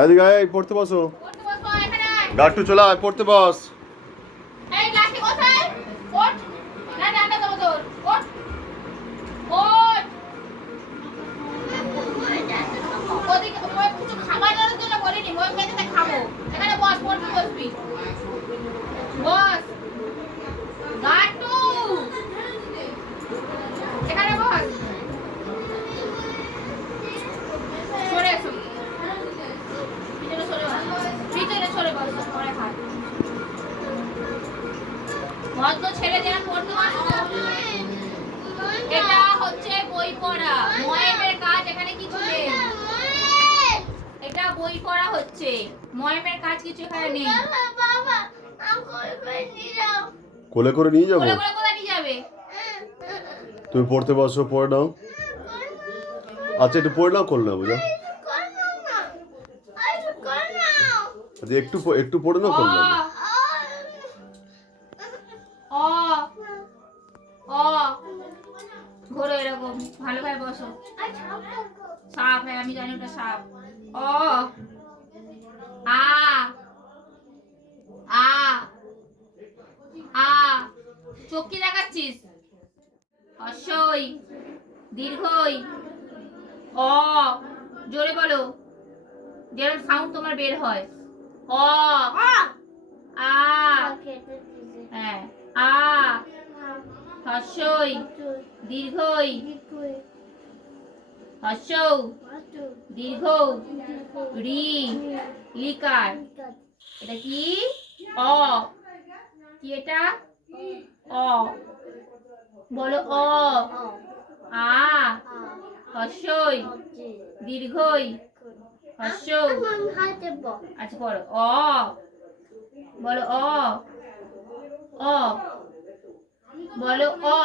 এদিকে আয়, পড়তে বসো। গাট্টু চলে আয়, পড়তে বস। ভদ্র ছেলে যেন পড়তে পারো। এটা হচ্ছে বই পড়া, ময়েমের কাজ এখানে কিছু নেই। এটা বই পড়া হচ্ছে, ময়েমের কাজ কিছু এখানে নেই। কোলে করে নিয়ে যাবো? কোলে করে কোথায় নিয়ে যাবে? তুমি পড়তে বসো, পড়ে নাও। আচ্ছা একটু পড়ে নাও, করলে বুঝা। একটু একটু পড়ে নাও, করলে অ অ ঘোরো এরকম ভালোভাবে বসো। সাপ, হ্যাঁ আমি জানি ওটা সাপ। অ আ আ আ চোখ কি দেখাচ্ছিস? হর্ষই দীর্ঘই অ, জোরে বলো যেরকম সাউন্ড তোমার বের হয়। অ আ, হ্যাঁ আ, হর্ষই দীর্ঘই হর্ষৌ দীর্ঘ রি লিকার। এটা কি? অ। কি এটা? অ। বলো অ। আ হর্ষই দীর্ঘই হর্ষৌ। আচ্ছা পড়ো অ। বলো অ। অ বলো অ।